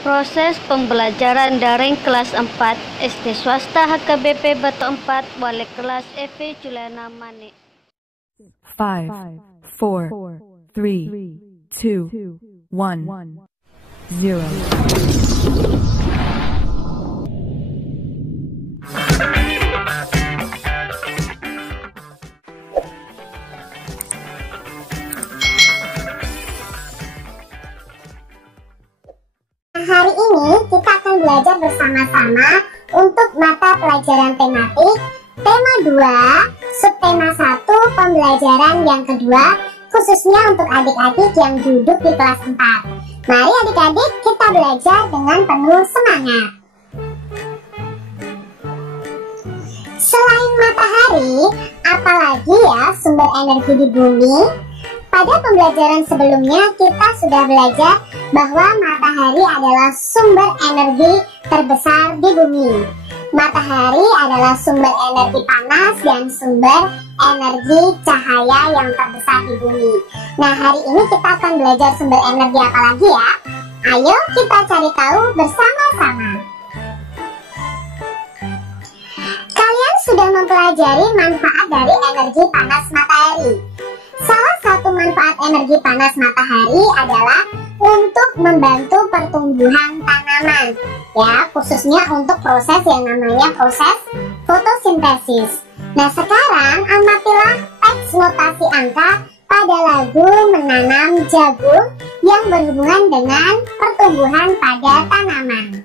Proses pembelajaran daring kelas 4 SD swasta HKBP Batu 4 Wali kelas Evi Juliana Manik. 5, 4, 3, 2, 1, 0. Hari ini kita akan belajar bersama-sama untuk mata pelajaran tematik tema 2, subtema 1, pembelajaran yang kedua, khususnya untuk adik-adik yang duduk di kelas 4. Mari adik-adik kita belajar dengan penuh semangat. Selain matahari, apalagi ya sumber energi di bumi? Pada pembelajaran sebelumnya kita sudah belajar bahwa matahari adalah sumber energi terbesar di bumi. Matahari adalah sumber energi panas dan sumber energi cahaya yang terbesar di bumi. Nah, hari ini kita akan belajar sumber energi apa lagi ya? Ayo kita cari tahu bersama-sama. Kalian sudah mempelajari manfaat dari energi panas matahari. Salah satu manfaat energi panas matahari adalah untuk membantu pertumbuhan tanaman, ya, khususnya untuk proses yang namanya proses fotosintesis. Nah, sekarang amatilah teks notasi angka pada lagu Menanam Jagung yang berhubungan dengan pertumbuhan pada tanaman.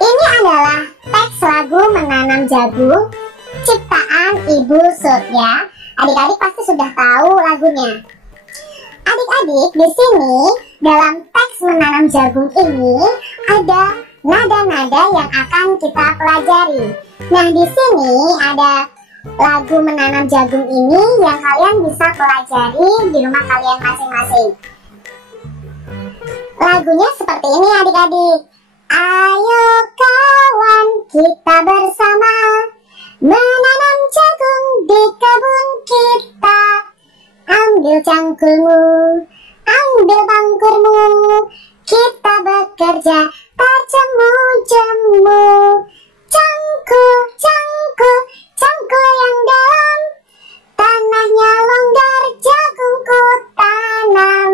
Ini adalah teks lagu Menanam Jagung ciptaan Ibu Sud, ya. Adik-adik pasti sudah tahu lagunya. Adik-adik, di sini dalam teks Menanam Jagung ini ada nada-nada yang akan kita pelajari. Nah, di sini ada lagu Menanam Jagung ini yang kalian bisa pelajari di rumah kalian masing-masing. Lagunya seperti ini adik-adik. Ayo kawan, kita bersama menanam jagung di kebun kita. Ambil cangkulmu, ambil bangkurmu, kita bekerja tak jemu-jemu. Cangkul, cangkul, cangkul yang dalam, tanahnya longgar, jagungku tanam.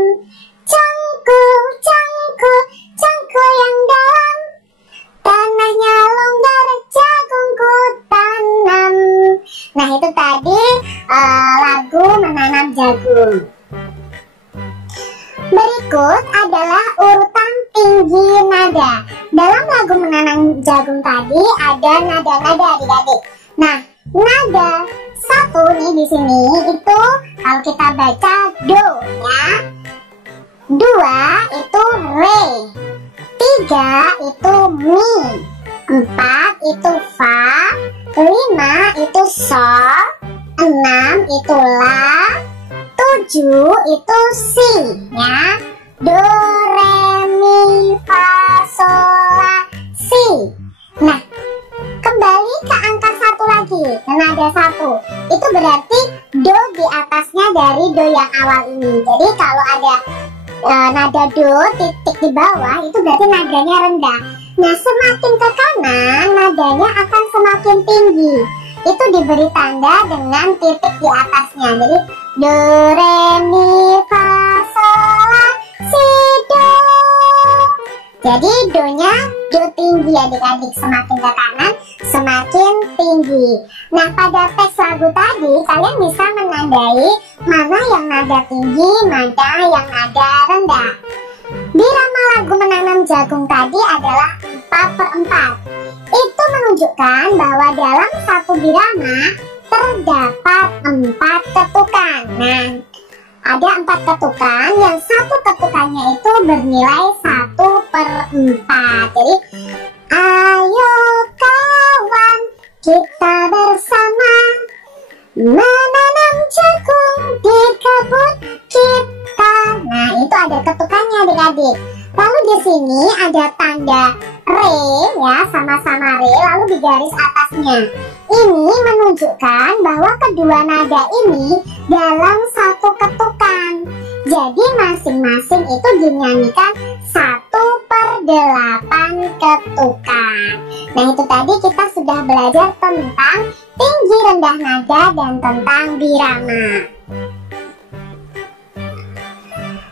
Cangkul, cangkul, cangkul yang dalam, tanahnya longgar, jagungku tanam. Nah, itu tadi lagu Menanam Jagung. Berikut adalah urutan tinggi nada. Dalam lagu Menanam Jagung tadi ada nada-nada adik-adik. Nah, nada satu nih di sini itu kalau kita baca do, ya. 2 itu re, 3 itu mi, 4 itu fa, 5 itu sol, 6 itu la, 7 itu si, ya. Do, re, mi, fa, sol, la, si. Nah, kembali ke angka 1 lagi, ke nada 1. Itu berarti do di atasnya dari do yang awal ini. Jadi kalau ada nada do titik di bawah itu berarti nadanya rendah. Nah, semakin ke kanan nadanya akan semakin tinggi. Itu diberi tanda dengan titik di atasnya. Jadi do, re, mi, fa, sol, la, si, do. Jadi do-nya do tinggi adik-adik, semakin ke kanan semakin tinggi. Nah, pada teks lagu tadi kalian bisa menandai mana yang nada tinggi, mana yang nada rendah. Birama lagu Menanam Jagung tadi adalah 4/4. Itu menunjukkan bahwa dalam satu birama terdapat 4 ketukan. Nah, ada 4 ketukan, yang satu ketukannya itu bernilai 1/4. Jadi, ayo kawan, kita bersama menanam jagung di kebun kita. Nah, itu ada ketukannya adik-adik. Lalu di sini ada tanda re, ya, sama-sama re, lalu di garis atasnya. Ini menunjukkan bahwa kedua nada ini dalam satu ketukan. Jadi masing-masing itu dinyanyikan 1/8. 8 ketukan. Nah, itu tadi kita sudah belajar tentang tinggi rendah nada dan tentang birama.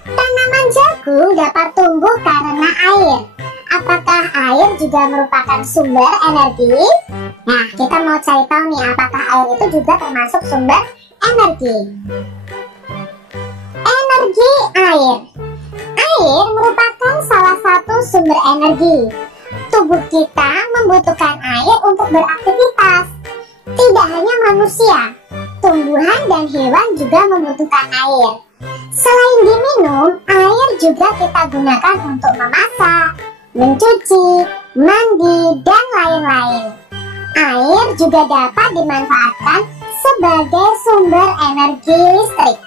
Tanaman jagung dapat tumbuh karena air. Apakah air juga merupakan sumber energi? Nah, kita mau cari tahu nih, apakah air itu juga termasuk sumber energi? Energi air. Air merupakan salah satu sumber energi. Tubuh kita membutuhkan air untuk beraktivitas. Tidak hanya manusia, tumbuhan dan hewan juga membutuhkan air. Selain diminum, air juga kita gunakan untuk memasak, mencuci, mandi, dan lain-lain. Air juga dapat dimanfaatkan sebagai sumber energi listrik.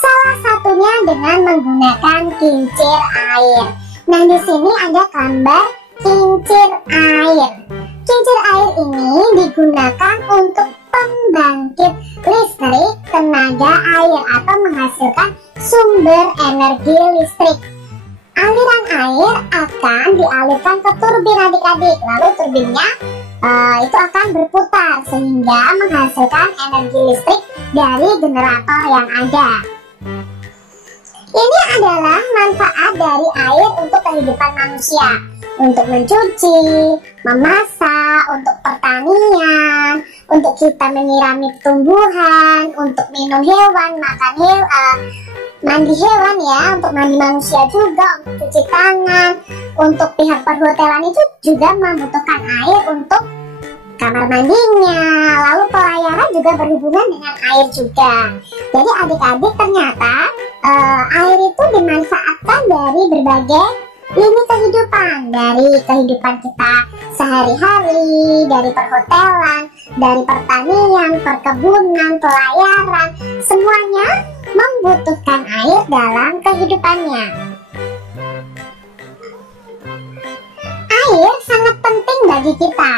Salah satunya dengan menggunakan kincir air. Nah, di sini ada gambar kincir air. Kincir air ini digunakan untuk pembangkit listrik tenaga air atau menghasilkan sumber energi listrik. Aliran air akan dialirkan ke turbin adik-adik, lalu turbinnya itu akan berputar sehingga menghasilkan energi listrik dari generator yang ada. Ini adalah manfaat dari air untuk kehidupan manusia, untuk mencuci, memasak, untuk pertanian, untuk kita menyirami tumbuhan, untuk minum hewan, makan hewan, mandi hewan ya, untuk mandi manusia juga, untuk cuci tangan, untuk pihak perhotelan itu juga membutuhkan air untuk kamar mandinya, lalu pelayaran juga berhubungan dengan air juga. Jadi adik-adik, ternyata air itu dimanfaatkan dari berbagai lini kehidupan, dari kehidupan kita sehari-hari, dari perhotelan, dari pertanian, perkebunan, pelayaran, semuanya membutuhkan air dalam kehidupannya. Air sangat penting bagi kita.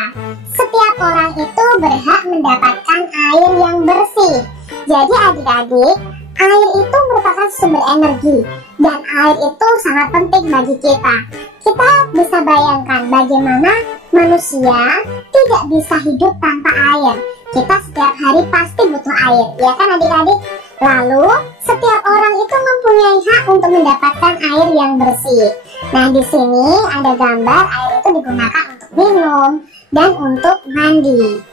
Setiap orang itu berhak mendapatkan air yang bersih. Jadi adik-adik, air itu merupakan sumber energi dan air itu sangat penting bagi kita. Kita bisa bayangkan bagaimana manusia tidak bisa hidup tanpa air. Kita setiap hari pasti butuh air, ya kan adik-adik? Lalu setiap orang itu mempunyai hak untuk mendapatkan air yang bersih. Nah, di sini ada gambar air itu digunakan untuk minum dan untuk mandi.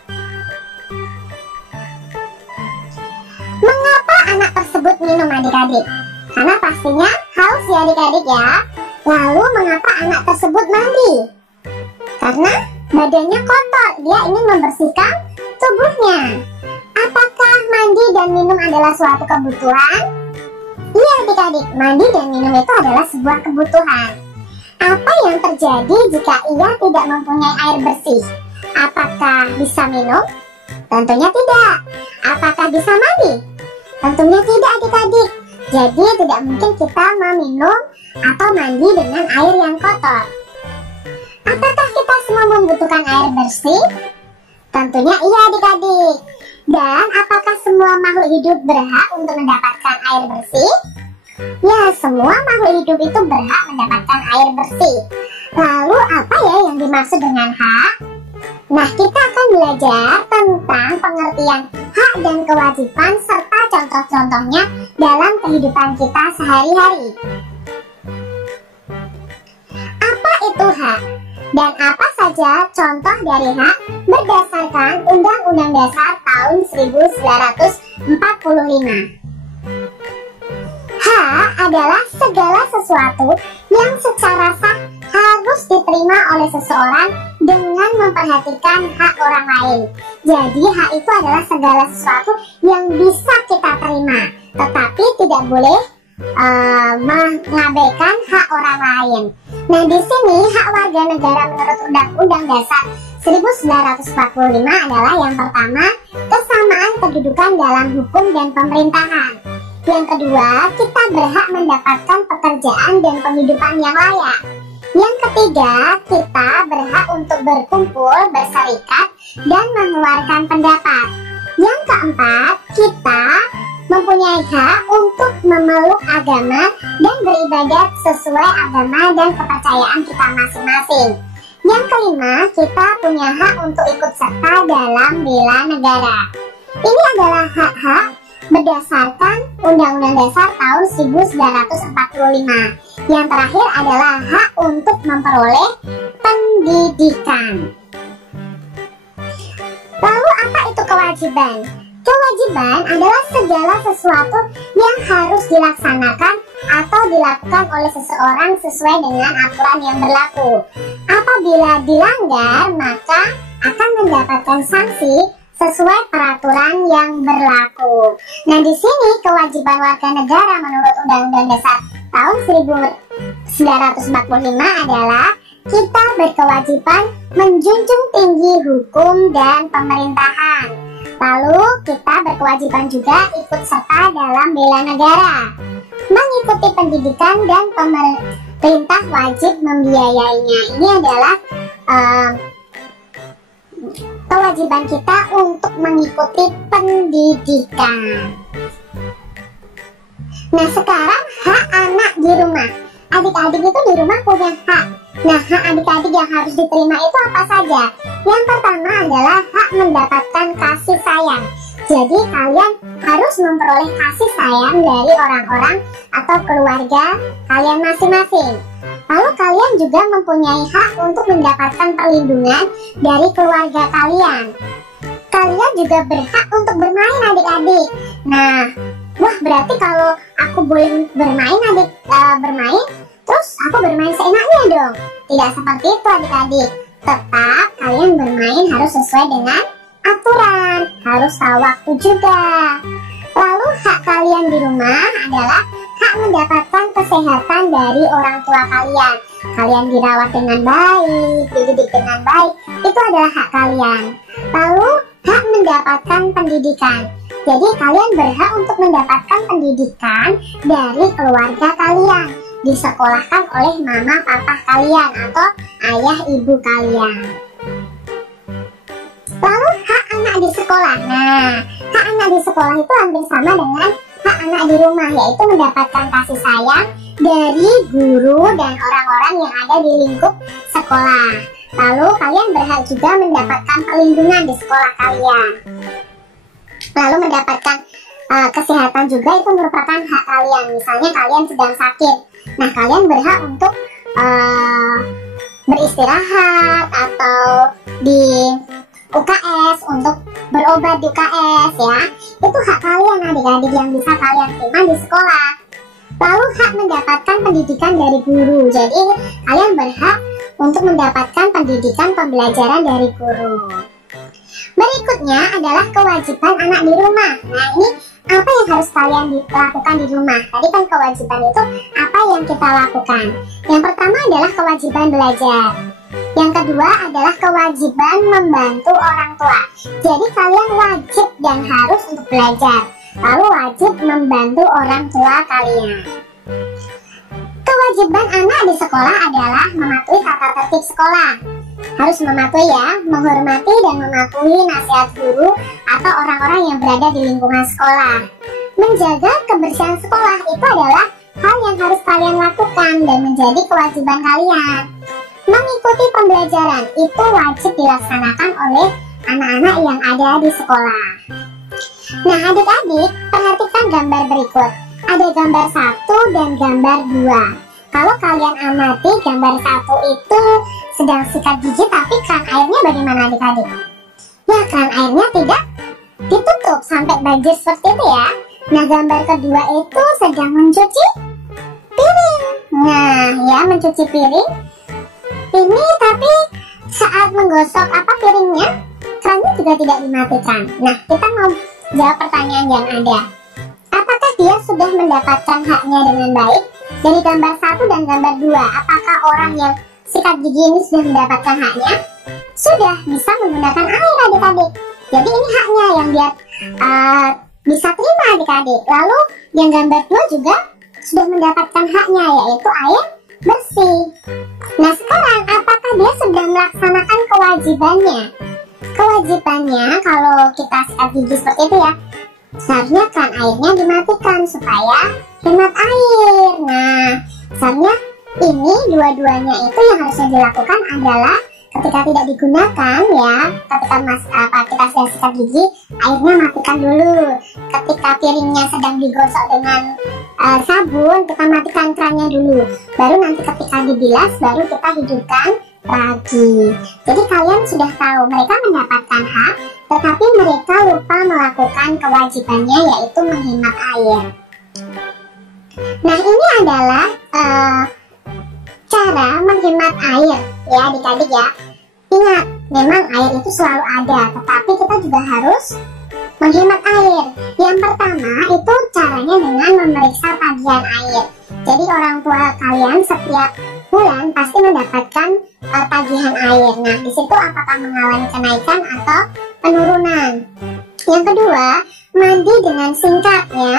Mengapa anak tersebut minum adik-adik? Karena pastinya haus ya adik-adik ya. Lalu mengapa anak tersebut mandi? Karena badannya kotor, dia ingin membersihkan tubuhnya. Apakah mandi dan minum adalah suatu kebutuhan? Iya adik-adik, mandi dan minum itu adalah sebuah kebutuhan. Apa yang terjadi jika ia tidak mempunyai air bersih? Apakah bisa minum? Tentunya tidak. Apakah bisa mandi? Tentunya tidak adik-adik. Jadi tidak mungkin kita meminum atau mandi dengan air yang kotor. Apakah kita semua membutuhkan air bersih? Tentunya iya adik-adik. Dan apakah semua makhluk hidup berhak untuk mendapatkan air bersih? Ya, semua makhluk hidup itu berhak mendapatkan air bersih. Lalu apa ya yang dimaksud dengan hak? Nah, kita akan belajar tentang pengertian hak dan kewajiban serta contoh-contohnya dalam kehidupan kita sehari-hari. Apa itu hak? Dan apa saja contoh dari hak berdasarkan Undang-Undang Dasar tahun 1945. Hak adalah segala sesuatu yang secara sah harus diterima oleh seseorang dengan memperhatikan hak orang lain. Jadi hak itu adalah segala sesuatu yang bisa kita terima, tetapi tidak boleh mengabaikan hak orang lain. Nah, di sini hak warga negara menurut Undang-Undang Dasar 1945 adalah yang pertama, kesamaan kedudukan dalam hukum dan pemerintahan. Yang kedua, kita berhak mendapatkan pekerjaan dan penghidupan yang layak. Yang ketiga, kita berhak untuk berkumpul, berserikat, dan mengeluarkan pendapat. Yang keempat, kita mempunyai hak untuk memeluk agama dan beribadat sesuai agama dan kepercayaan kita masing-masing. Yang kelima, kita punya hak untuk ikut serta dalam bela negara. Ini adalah hak-hak berdasarkan Undang-Undang Dasar tahun 1945. Yang terakhir adalah hak untuk memperoleh pendidikan. Lalu apa itu kewajiban? Kewajiban adalah segala sesuatu yang harus dilaksanakan atau dilakukan oleh seseorang sesuai dengan aturan yang berlaku. Apabila dilanggar, maka akan mendapatkan sanksi sesuai peraturan yang berlaku. Nah, di sini kewajiban warga negara menurut Undang-Undang Dasar tahun 1945 adalah kita berkewajiban menjunjung tinggi hukum dan pemerintahan. Lalu kita berkewajiban juga ikut serta dalam bela negara, mengikuti pendidikan dan pemerintah wajib membiayainya. Ini adalah kewajiban kita untuk mengikuti pendidikan. Nah, sekarang hak anak di rumah. Adik-adik itu di rumah punya hak. Nah, hak adik-adik yang harus diterima itu apa saja? Yang pertama adalah hak mendapatkan kasih sayang. Jadi kalian harus memperoleh kasih sayang dari orang-orang atau keluarga kalian masing-masing. Lalu kalian juga mempunyai hak untuk mendapatkan perlindungan dari keluarga kalian. Kalian juga berhak untuk bermain adik-adik. Nah, wah berarti kalau aku boleh bermain bermain, terus aku bermain seenaknya dong. Tidak seperti itu adik-adik. Tetap kalian bermain harus sesuai dengan aturan, harus tahu waktu juga. Lalu hak kalian di rumah adalah hak mendapatkan kesehatan dari orang tua kalian. Kalian dirawat dengan baik, dididik dengan baik, itu adalah hak kalian. Lalu hak mendapatkan pendidikan. Jadi kalian berhak untuk mendapatkan pendidikan dari keluarga kalian, disekolahkan oleh mama papa kalian atau ayah ibu kalian. Lalu hak anak di sekolah. Nah, hak anak di sekolah itu hampir sama dengan hak anak di rumah, yaitu mendapatkan kasih sayang dari guru dan orang-orang yang ada di lingkup sekolah. Lalu kalian berhak juga mendapatkan perlindungan di sekolah kalian. Lalu mendapatkan kesehatan juga itu merupakan hak kalian. Misalnya kalian sedang sakit, nah kalian berhak untuk beristirahat atau di UKS, untuk berobat di UKS ya. Itu hak kalian adik-adik yang bisa kalian terima di sekolah. Lalu hak mendapatkan pendidikan dari guru. Jadi kalian berhak untuk mendapatkan pendidikan pembelajaran dari guru. Berikutnya adalah kewajiban anak di rumah. Nah, ini apa yang harus kalian lakukan di rumah? Tadi kan kewajiban itu apa yang kita lakukan. Yang pertama adalah kewajiban belajar. Yang kedua adalah kewajiban membantu orang tua. Jadi kalian wajib dan harus untuk belajar. Lalu wajib membantu orang tua kalian. Kewajiban anak di sekolah adalah mematuhi tata tertib sekolah. Harus mematuhi ya, menghormati dan mematuhi nasihat guru atau orang-orang yang berada di lingkungan sekolah. Menjaga kebersihan sekolah itu adalah hal yang harus kalian lakukan dan menjadi kewajiban kalian. Mengikuti pembelajaran itu wajib dilaksanakan oleh anak-anak yang ada di sekolah. Nah adik-adik, perhatikan gambar berikut. Ada gambar 1 dan gambar 2. Kalau kalian amati gambar 1 itu sedang sikat gigi, tapi keran airnya bagaimana adik-adik? Ya, keran airnya tidak ditutup sampai banjir seperti itu ya. Nah gambar kedua itu sedang mencuci piring. Nah ya, mencuci piring ini, tapi saat menggosok piringnya, kerannya juga tidak dimatikan. Nah kita mau jawab pertanyaan yang ada. Apakah dia sudah mendapatkan haknya dengan baik? Dari gambar 1 dan gambar 2, apakah orang yang sikat gigi ini sudah mendapatkan haknya? Sudah, bisa menggunakan air adik-adik. Jadi ini haknya yang dia bisa terima adik-adik. Lalu yang gambar 2 juga sudah mendapatkan haknya, yaitu air bersih. Nah sekarang apakah dia sudah melaksanakan kewajibannya? Kewajibannya kalau kita sikat gigi seperti itu ya, seharusnya keran airnya dimatikan supaya hemat air. Nah, seharusnya ini dua-duanya itu yang harusnya dilakukan adalah ketika tidak digunakan ya, ketika kita sedang sikat gigi, airnya matikan dulu. Ketika piringnya sedang digosok dengan sabun, kita matikan kerannya dulu. Baru nanti ketika dibilas, baru kita hidupkan lagi. Jadi kalian sudah tahu, mereka mendapatkan hak, tetapi mereka lupa melakukan kewajibannya, yaitu menghemat air. Nah, ini adalah cara menghemat air ya adik-adik ya. Ingat, memang air itu selalu ada, tetapi kita juga harus menghemat air. Yang pertama itu caranya dengan memeriksa tagihan air. Jadi orang tua kalian setiap bulan pasti mendapatkan tagihan air. Nah, di situ apakah mengalami kenaikan atau penurunan. Yang kedua, mandi dengan singkatnya.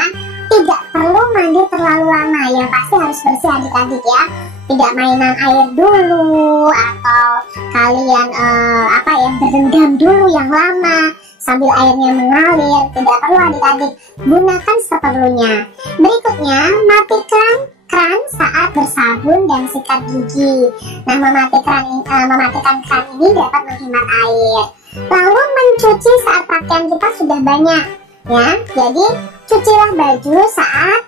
Tidak perlu mandi terlalu lama, yang pasti harus bersih adik-adik ya. Tidak mainan air dulu atau kalian berendam dulu yang lama sambil airnya mengalir. Tidak perlu adik-adik, gunakan seperlunya. Berikutnya, matikan keran saat bersabun dan sikat gigi. Nah, mematikan keran ini dapat menghemat air. Lalu mencuci saat pakaian kita sudah banyak ya. Jadi cucilah baju saat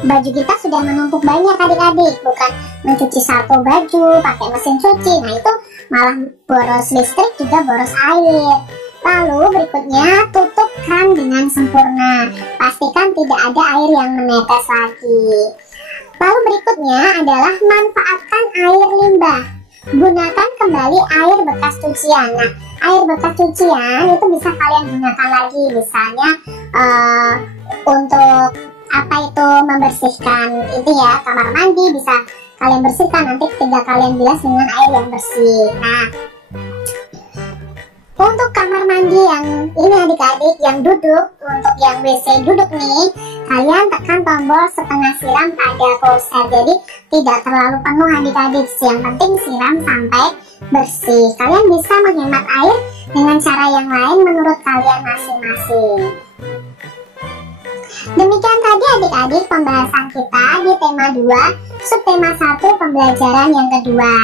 baju kita sudah menumpuk banyak adik-adik, bukan mencuci satu baju pakai mesin cuci. Nah, itu malah boros listrik juga boros air. Lalu berikutnya, tutup keran dengan sempurna. Pastikan tidak ada air yang menetes lagi. Lalu berikutnya adalah manfaatkan air limbah. Gunakan kembali air bekas cucian. Nah, air bekas cucian itu bisa kalian gunakan lagi, misalnya untuk membersihkan itu ya, kamar mandi bisa kalian bersihkan, nanti tinggal kalian bilas dengan air yang bersih. Nah, untuk kamar mandi yang ini adik-adik yang duduk, untuk yang WC duduk nih, kalian tekan tombol setengah siram pada closer, jadi tidak terlalu penuh adik-adik. Yang penting siram sampai bersih. Kalian bisa menghemat air dengan cara yang lain menurut kalian masing-masing. Demikian tadi adik-adik pembahasan kita di tema 2, subtema 1 pembelajaran yang kedua.